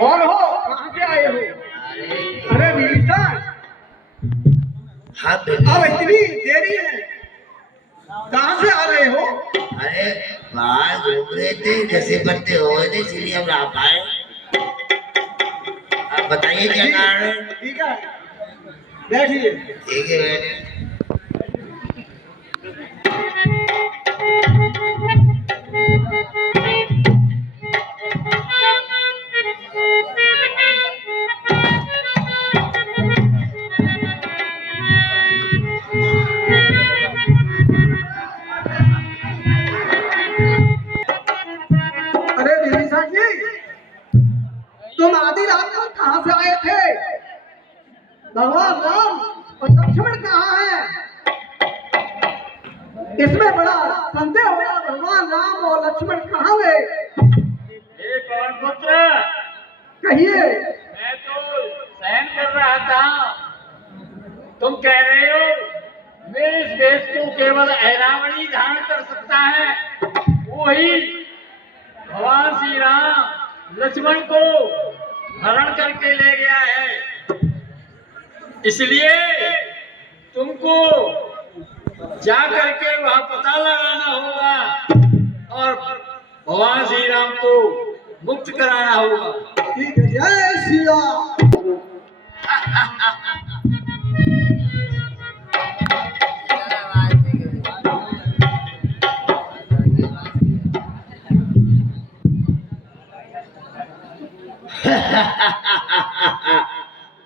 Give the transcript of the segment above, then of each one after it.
और हो कहाँ से आए हो? अरे विभीषण, हाँ अब इतनी देरी है, कहाँ से आ रहे हो? अरे बाहर घूम रहे थे, जैसे बंदे हो गए थे इसलिए हम आ पाए। आप बताइए क्या कारण है? ठीक है, बैठिए। ठीक है बैठे। अरे विभीषण जी, तुम आधी रात को कहाँ से आए थे? भगवान राम और लक्ष्मण कहाँ हैं? इसमें बड़ा संदेह हो रहा, भगवान राम और लक्ष्मण कहाँ गए? हे पवन पुत्र, कहिए। मैं तो शयन कर रहा था। तुम कह रहे हो मैं इस वेश को केवल ऐरावणी धारण कर सकता है। वही भगवान श्री राम लक्ष्मण को हरण करके ले गया है। इसलिए तुमको जा करके वहां पता लगाना होगा और भगवान श्री राम को मुक्त कराना होगा। ठीक है, जय श्री राम।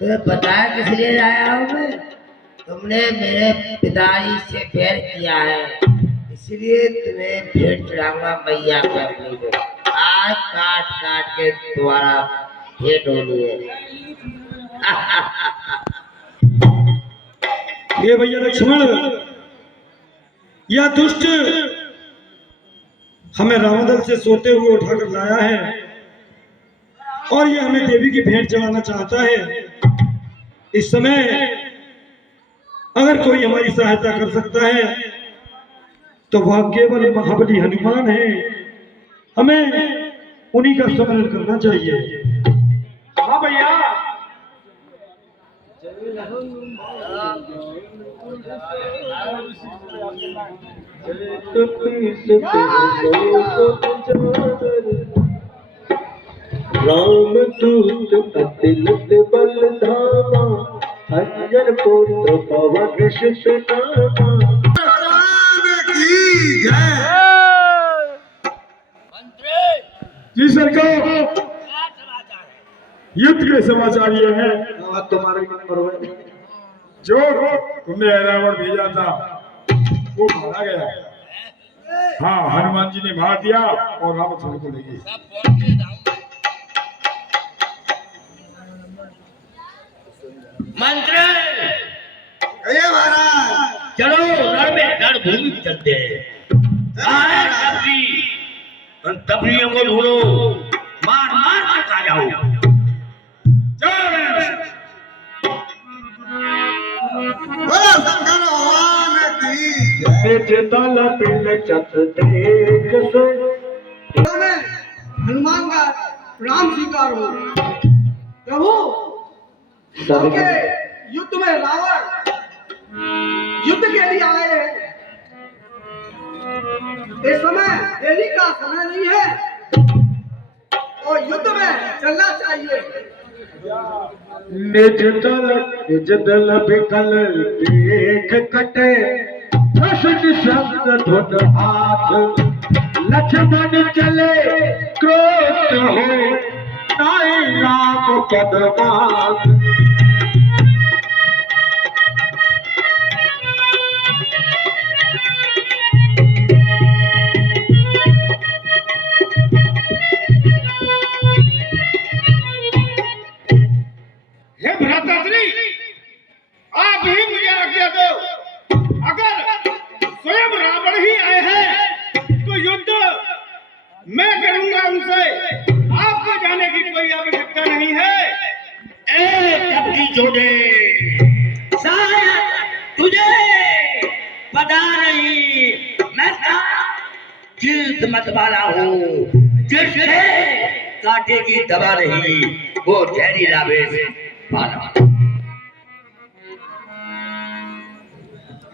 तो बताया किस लिए लाया हूँ मैं? तुमने मेरे पिताजी से बैर किया है, इसलिए तुम्हें भेंट चढ़ाऊंगा मैया के अपनी को। आज काट काट के तुम्हारा भेंट होनी है। ये भैया लक्ष्मण, यह दुष्ट हमें रावण से सोते हुए उठाकर लाया है और ये हमें देवी की भेंट चढ़ाना चाहता है। इस समय अगर कोई हमारी सहायता कर सकता है तो वह केवल महाबली हनुमान है। हमें उन्हीं का स्मरण करना चाहिए। हाँ भैया, राम दूत अतिलत बल धामा, अंजन पुत्र पवन सुत नामा। जी सरकार, युद्ध के समाचार ये है। तुम्हारे नंबर जो तुमने रावण भेजा था वो मारा गया। हाँ, हनुमान जी ने मार दिया और रामचंद्र को ले गए। मंत्री कहिए महाराज। चलो रण में रणभूमि चलते हैं। तबरियों को ढूंढो, मार मार कर खा जाओ। बोलो शंकर भगवान की जय। हनुमान का राम स्वीकार हो प्रभु। सबके युद्ध में रावण युद्ध के लिए आए हैं। इस समय देरी का समय नहीं है और युद्ध में चलना चाहिए। निज दल बिकल देख कटे, प्रसिद्ध शब्द धुन हाथ। लक्ष्मण चले क्रोध हो, नाई राम पदमात। हे भ्राताश्री, आप ही मुझे आज्ञा दो। अगर स्वयं रावण ही आए हैं तो युद्ध मैं करूंगा उनसे। आपको जाने की कोई आवश्यकता नहीं है। तब की जोड़े शायद तुझे पता नहीं, मैं जीत मत वाला हूँ जिससे कांटे की दवा नहीं, वो जहरीला विष पाना।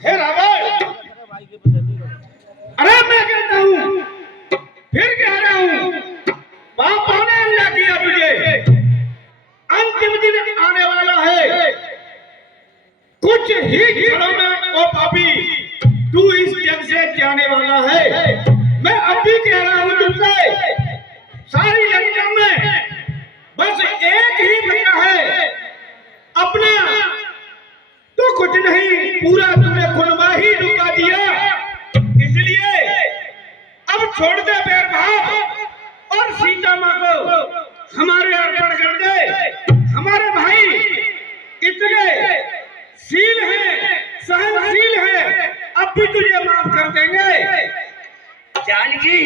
हे रावण, अरे मैं कहता हूँ, फिर कह रहा हूँ, पापा ने अल्लाह किया मुझे, अंतिम दिन आने वाला है, कुछ ही क्षणों में ओ पापी तू इस जग से जाने वाला है। मैं अब भी कह रहा हूँ तुमसे, सारी लंका में बस एक ही बचा है, अपना तो कुछ नहीं, पूरा तूने खुनवा ही डुबा दिया। इसलिए अब छोड़ दे बैर भाव और सीता माँ को हमारे अर्पण कर दे। हमारे भाई इतने शील है, सहनशील है, अब भी तुझे माफ कर देंगे। जानकी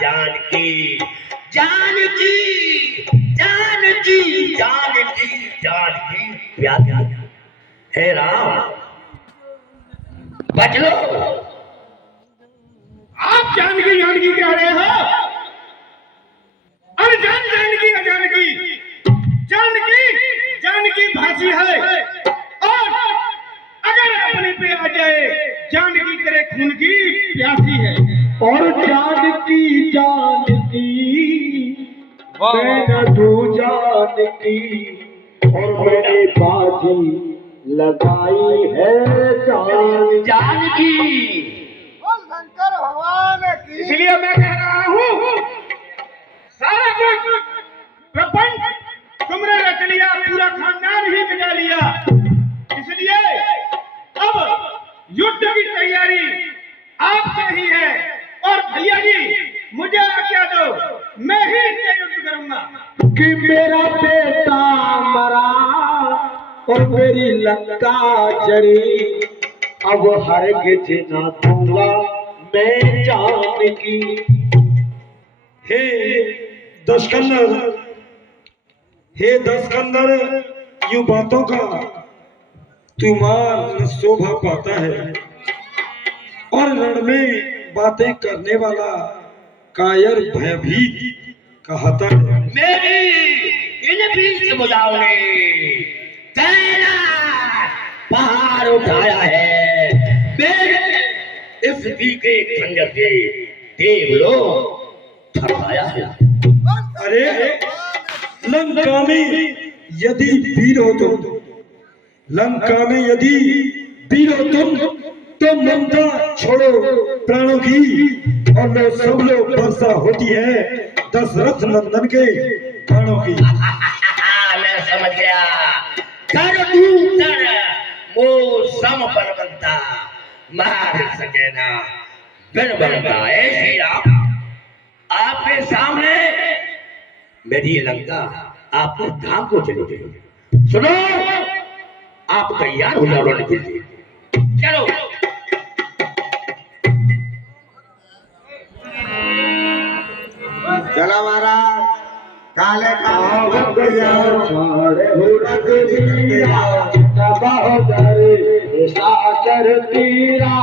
जानकी जानकी जानकी जानकी जानकी प्यारी, हे राम बच लो। आप जानकी जानकी कह रहे हो, अनजान जानकी अजानकी, जानकी जानकी भाषी है, और अगर अपने पे आ जाए जानकी तेरे खून की प्यासी है। और जानकी जानकी मैं न तू जानकी, और मैंने बाजी लगाई है जानकी। शंकर भगवान की इसलिए मैं कह रहा हूँ, सारा कुछ प्रपंच तुमने रच लिया, पूरा खानदान ही बिगा लिया। इसलिए अब युद्ध की तैयारी आपसे ही है, और भैया जी मुझे आज्ञा दो, मैं ही इनसे युद्ध करूंगा। कि मेरा बेटा मरा और मेरी लंका जरी, अब हरगिज न दूंगा मैं जानकी। हे दशकंदर, हे दशकंदर, यूं बातों का तुम्हार न शोभा पाता है, और रण में बातें करने वाला कायर भयभीत कहता है। मेरी इन बीच बुलाओ ने कैलाश पहाड़ उठाया है, मेरे इस तीखे खंजर से देवलोक थपकाया है। अरे लंका में यदि वीर हो तुम, लंका में यदि वीर हो तुम, तो ममता छोड़ो प्राणों की, और लो सब लोग वर्षा होती है दशरथ नंदन के प्राणों की। मैं समझ गया, कर दूतर वो सम बलवंता, मार सके ना बिन बनता। ऐ श्री राम, आपके सामने मेरी लंका आपके धाम को चली गई। सुनो, आप तैयार हो जाओ के लिए, चलो। चला महाराज, काले सागर तीरा।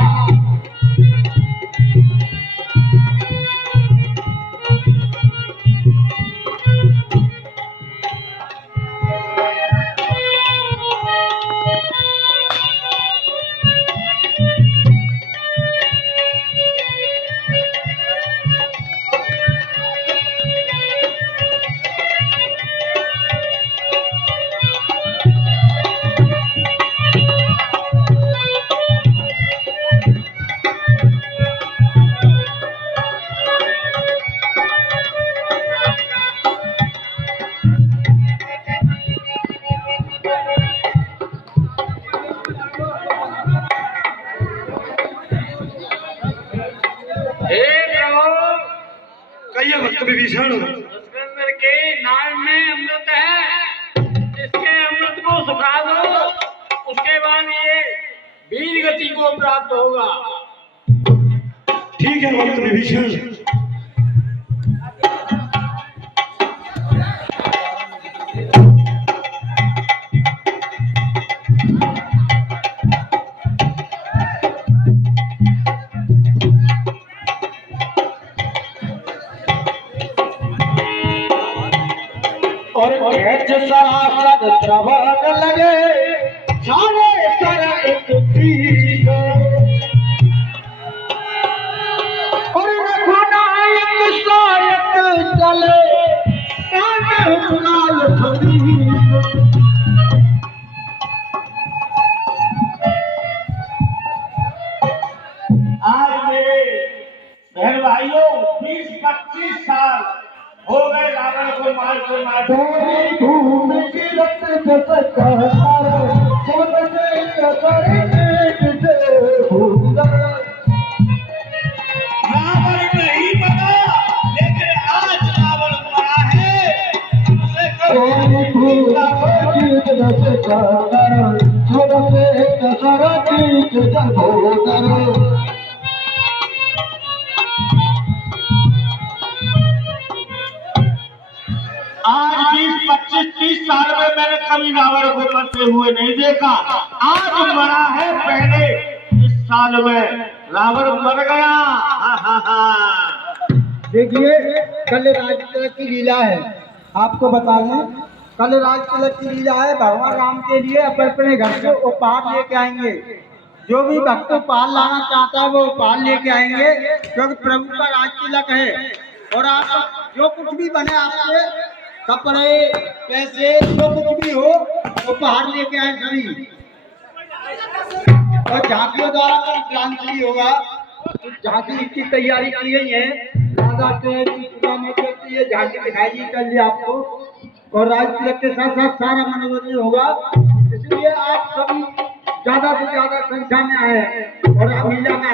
कहिए भक्त विभीषण। दुष्कंदर के नाम में अमृत है, इसके अमृत को सुखा दो, उसके बाद ये वीर गति को प्राप्त होगा। ठीक है भक्त विभीषण। भेज सरासर श्रवण लगे सारे सर एक तीर और रघुनायक सायक चले कान्हे लाल फरीद। आज मेरे बहन भाइयों 20-25 साल हो गए रावण को मार धूम गिरत जस कहर सोन से कसर एक से भूला। रावण नहीं मरा, लेकिन आज रावण मरा है। उसे धूम गिरत जस कहर सोन से कसर एक से भूला। आज 20-25-30 साल में मैंने कभी रावण को मरते हुए नहीं देखा। आज मरा है, पहले इस साल में रावण मर गया। देखिए कल राजतिलक की लीला है, आपको बता दें कल राजतिलक की लीला है। भगवान राम के लिए अपने अपने घर से उपहार लेके आएंगे। जो भी भक्त उपहार लाना चाहता है वो उपहार लेके आएंगे, क्योंकि प्रभु का राजतिलक है। और आप जो कुछ भी बने आपसे कपड़े पैसे जो कुछ भी हो उपहार लेके आए सभी। और झांकियों द्वारा कल क्रांति होगा, झांकी की तैयारी की गई है। राजा की झांकी दिखाई कल लिए आपको, और राजतिलक के साथ साथ सारा मनोरंजन होगा। इसलिए आप सभी ज्यादा से ज्यादा संख्या में आए और लीला में